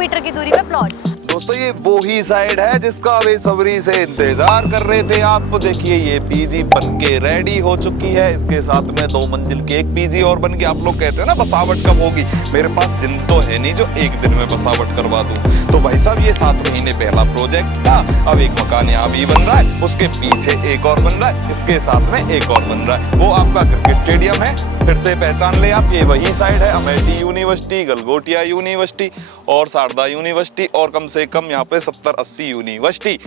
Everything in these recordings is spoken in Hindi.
मीटर की दूरी पे प्लॉट। दोस्तों ये वो ही साइड है जिसका बेसब्री से इंतजार कर रहे थे आप। देखिए ये पीजी बनके रेडी हो चुकी है। इसके साथ में 2 मंजिल की एक पीजी और बन के, आप लोग कहते हैं ना बसावट कब होगी, मेरे पास जिन तो है नहीं जो एक दिन में बसावट करवा दूं। तो भाई साहब ये 7 महीने पहला प्रोजेक्ट था, अब एक मकान यहाँ भी बन रहा है, उसके पीछे एक और बन रहा है, इसके साथ में एक और बन रहा है। वो आपका क्रिकेट स्टेडियम है, फिर से पहचान ले आप, ये वही साइड है। अमेठी यूनिवर्सिटी, गलगोटिया यूनिवर्सिटी और शारदा यूनिवर्सिटी और कम से कम यहाँ पे 70-80 यूनिवर्सिटी।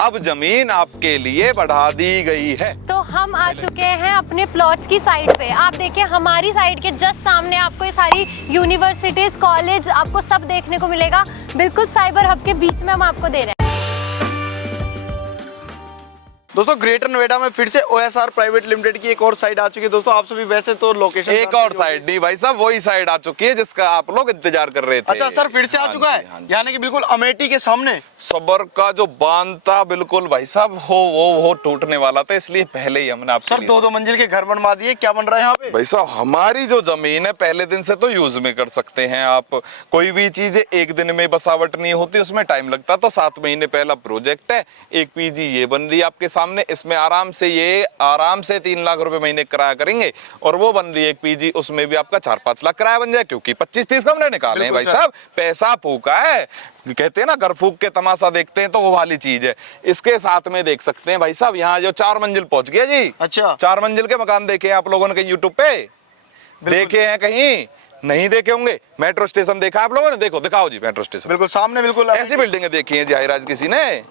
अब जमीन आपके लिए बढ़ा दी गई है। तो हम आ चुके हैं अपने प्लॉट्स की साइड पे। आप देखिए हमारी साइड के जस्ट सामने आपको ये सारी यूनिवर्सिटीज, कॉलेज आपको सब देखने को मिलेगा। बिल्कुल साइबर हब के बीच में हम आपको दे रहे हैं। दोस्तों ग्रेटर नोएडा में फिर से OSR प्राइवेट लिमिटेड की एक और साइड आ चुकी है। दोस्तों आप सभी वैसे तो लोकेशन एक और साइड नहीं भाई साहब, वही साइड आ चुकी है जिसका आप लोग इंतजार कर रहे थे। अच्छा सर, फिर से आ चुका है, यानी कि बिल्कुल अमेठी के सामने। सबर का जो बांध था बिल्कुल भाई साहब वो टूटने वाला था, इसलिए पहले ही हमने आपसे सर 2-2 मंजिल के घर बनवा दिए। क्या बन रहा है यहाँ पे? भाई साहब हमारी जो जमीन है पहले दिन से तो यूज में कर सकते हैं आप। कोई भी चीज एक दिन में बसावट नहीं होती, उसमें टाइम लगता। तो 7 महीने पहला प्रोजेक्ट है। एक पीजी ये बन रही है आपके सामने, इसमें आराम से 3 लाख रुपए महीने किराया करेंगे। और वो बन रही है एक पीजी, उसमें भी आपका 4-5 लाख किराया बन जाए, क्योंकि 25-30 कमरे निकाले हैं भाई साहब। पैसा फूका है, कहते हैं ना घर फूक के तमाशा देखते हैं, तो वो वाली चीज है। इसके साथ में देख सकते हैं भाई साहब, यहाँ जो 4 मंजिल पहुंच गया जी। अच्छा 4 मंजिल के मकान देखे हैं आप लोगों ने कहीं यूट्यूब पे देखे हैं? कहीं नहीं देखे होंगे। मेट्रो स्टेशन देखा आप लोगों ने? देखो दिखाओ जी मेट्रो स्टेशन। बिल्कुल सामने, बिल्कुल ऐसी बिल्डिंगें देखी हैं जी हाईराज किसी ने?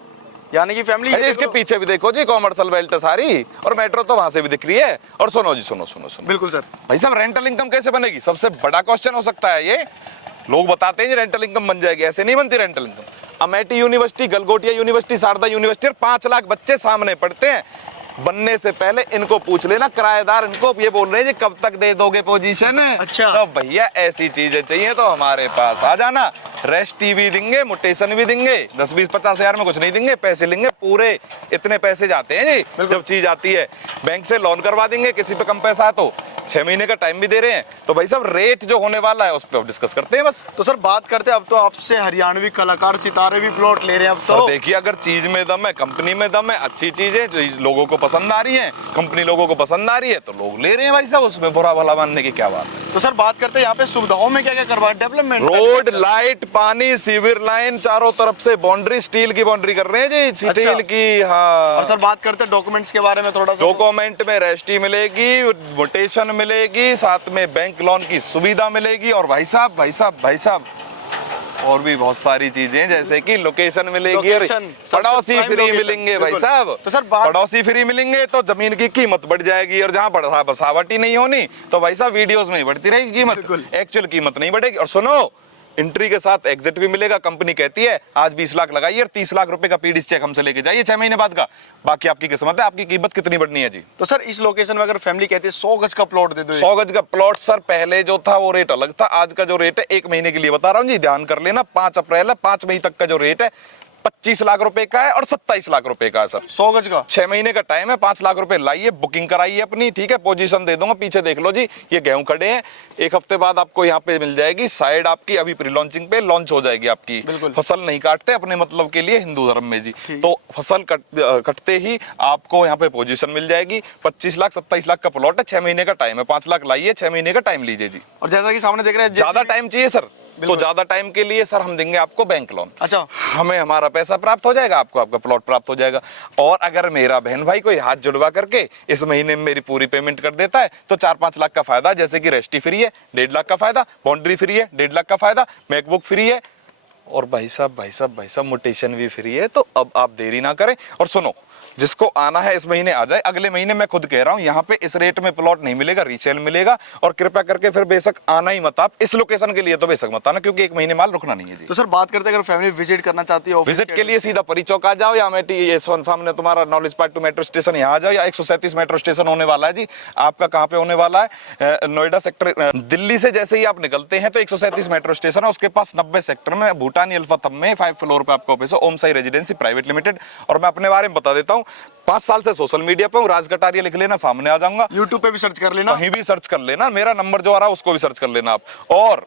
यानी कि फैमिली। इसके पीछे भी देखो जी कॉमर्शियल बेल्ट है सारी, और मेट्रो तो वहां से भी दिख रही है। और सुनो जी, सुनो सुनो सुनो बिल्कुल सर। भाई साहब रेंटल इनकम कैसे बनेगी? सबसे बड़ा क्वेश्चन हो सकता है ये। लोग बताते हैं जी रेंटल इनकम बन जाएगी, ऐसे नहीं बनती rental income. Amity university, Galgotia university, Sharda university, 5 lakh बच्चे सामने पढ़ते हैं। बनने से पहले इनको पूछ लेना, किराएदार इनको ये बोल रहे हैं जी कब तक दे दोगे पोजीशन। अच्छा। तो भैया ऐसी चीजें चाहिए तो हमारे पास आ जाना। रेस्टी भी देंगे, मुटेशन भी देंगे। 10-20-50 हजार में कुछ नहीं देंगे, पैसे लेंगे पूरे। इतने पैसे जाते हैं जी जब चीज आती है। बैंक से लोन करवा देंगे, किसी पे कम पैसा है तो 6 महीने का टाइम भी दे रहे हैं। तो भाई साहब रेट जो होने वाला है उस पर डिस्कस करते हैं बस। तो सर बात करते हैं अब तो आपसे हरियाणवी कलाकार सितारे भी प्लॉट ले रहे हैं अब सर तो। देखिए अगर चीज में दम है, कंपनी में दम है, अच्छी चीज है, जो लोगों को पसंद आ रही है, कंपनी लोगों को पसंद आ रही है, तो लोग ले रहे हैं भाई साहब। उसमें बुरा भला मानने की क्या बात है? तो सर बात करते हैं यहाँ पे सुविधाओं में क्या क्या करवा डेवलपमेंट। रोड, लाइट, पानी, सीवर लाइन, चारों तरफ से बाउंड्री, स्टील की बाउंड्री कर रहे हैं जी, स्टील की। हाँ। और सर बात करते हैं डॉक्यूमेंट्स के बारे में थोड़ा सा। डॉक्यूमेंट में रेस्टी मिलेगी, मुटेशन मिलेगी, साथ में बैंक लोन की सुविधा मिलेगी। और भाई साहब और भी बहुत सारी चीजें, जैसे कि लोकेशन मिलेगी, पड़ोसी फ्री मिलेंगे भाई साहब। तो सर पड़ोसी फ्री मिलेंगे तो जमीन की कीमत बढ़ जाएगी। और जहाँ बसावट ही नहीं होनी तो भाई साहब वीडियोस में ही बढ़ती रहेगी कीमत, एक्चुअल कीमत नहीं बढ़ेगी। और सुनो, एंट्री के साथ एग्जिट भी मिलेगा। कंपनी कहती है आज 20 लाख लगाइए और 30 लाख रुपए का पीडीएस चेक हमसे लेके जाइए 6 महीने बाद का। बाकी आपकी किस्मत है, आपकी कीमत कितनी बढ़नी है जी। तो सर इस लोकेशन में अगर फैमिली कहती है 100 गज का प्लॉट दे दो। 100 गज का प्लॉट सर पहले जो था वो रेट अलग था, आज का जो रेट है 1 महीने के लिए बता रहा हूँ जी, ध्यान कर लेना। 5 अप्रैल है, 5 मई तक का जो रेट है 25 लाख रुपए का है और 27 लाख रुपए का है सर। 100 गज का 6 महीने का टाइम है। 5 लाख रुपए लाइए, बुकिंग कराइए अपनी, ठीक है। पोजीशन दे दूंगा, पीछे देख लो जी, ये गेहूं खड़े हैं। 1 हफ्ते बाद आपको यहाँ पे मिल जाएगी साइड आपकी, अभी प्री लॉन्चिंग पे लॉन्च हो जाएगी आपकी। फसल नहीं काटते अपने मतलब के लिए हिंदू धर्म में जी, तो फसल कटते ही आपको यहाँ पे पोजीशन मिल जाएगी। 25 लाख 27 लाख का प्लॉट है, 6 महीने का टाइम है। 5 लाख लाइए, 6 महीने का टाइम लीजिए जी। और जैसा कि सामने देख रहे हैं, ज्यादा टाइम चाहिए सर तो ज्यादा टाइम के लिए सर हम देंगे आपको बैंक लोन। अच्छा, हमें हमारा पैसा प्राप्त हो जाएगा, आपको आपका प्लॉट प्राप्त हो जाएगा। और अगर मेरा बहन भाई कोई हाथ जुड़वा करके इस महीने में मेरी पूरी पेमेंट कर देता है तो 4-5 लाख का फायदा, जैसे कि रेस्टी फ्री है 1.5 लाख का फायदा, बाउंड्री फ्री है 1.5 लाख का फायदा, मैकबुक फ्री है, और भाई साहब मुटेशन भी फ्री है। तो अब आप देरी ना करें। और सुनो, जिसको आना है इस महीने आ जाए, अगले महीने मैं खुद कह रहा हूँ यहाँ पे इस रेट में प्लॉट नहीं मिलेगा, रीसेल मिलेगा। और कृपया करके फिर बेशक आना ही मत, आप इस लोकेशन के लिए तो बेशक मत आना, क्योंकि 1 महीने माल रुकना नहीं है जी। तो सर बात करते हैं अगर फैमिली विजिट करना चाहती है विजिट के लिए सीधा परी चौक आ जाओ, या अमेठी ये सामने तुम्हारा knowledge park two metro station यहाँ आ जाओ, या 137 मेट्रो स्टेशन होने वाला है जी आपका। कहाँ पे होने वाला है? नोएडा सेक्टर, दिल्ली से जैसे ही आप निकलते हैं तो 137 मेट्रो स्टेशन है, उसके पास 90 सेक्टर में भूटानी अल्फा थम में 5 फ्लोर पे आपका ऑफिस है, ओम साई रेजिडेंसी प्राइवेट लिमिटेड। और मैं अपने बारे में बता देता हूँ, 5 साल से सोशल मीडिया पे हूँ, राज कटारिया लिख लेना, सामने आ जाऊंगा। यूट्यूब पे भी सर्च कर लेना, कहीं भी सर्च कर लेना, मेरा नंबर जो आ रहा है उसको भी सर्च कर लेना आप। और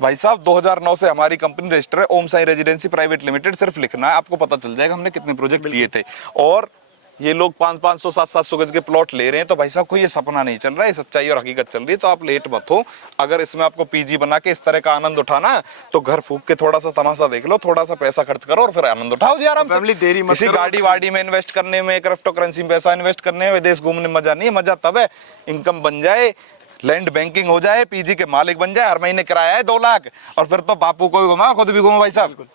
भाई साहब 2009 से हमारी कंपनी रजिस्टर है, ओम साई रेजिडेंसी प्राइवेट लिमिटेड। सिर्फ लिखना है, आपको पता चल जाएगा हमने कितने प्रोजेक्ट किए थे। और ये लोग 500 700 गज के प्लॉट ले रहे हैं, तो भाई साहब कोई ये सपना नहीं चल रहा है, सच्चाई और हकीकत चल रही है। तो आप लेट मत हो, अगर इसमें आपको पीजी बना के इस तरह का आनंद उठाना है तो घर फूक के थोड़ा सा तमाशा देख लो, थोड़ा सा पैसा खर्च करो और फिर आनंद उठाओ जी आराम से। फैमिली देरी मत किसी करो। गाड़ी वाड़ी में इन्वेस्ट करने में, क्रिप्टो करेंसी में पैसा इन्वेस्ट करने में, विदेश घूमने में मजा नहीं। मजा तब है इनकम बन जाए, लैंड बैंकिंग हो जाए, पीजी के मालिक बन जाए, हर महीने किराया है 2 लाख, और फिर तो बापू को भी घुमा खुद भी घूमो भाई साहब।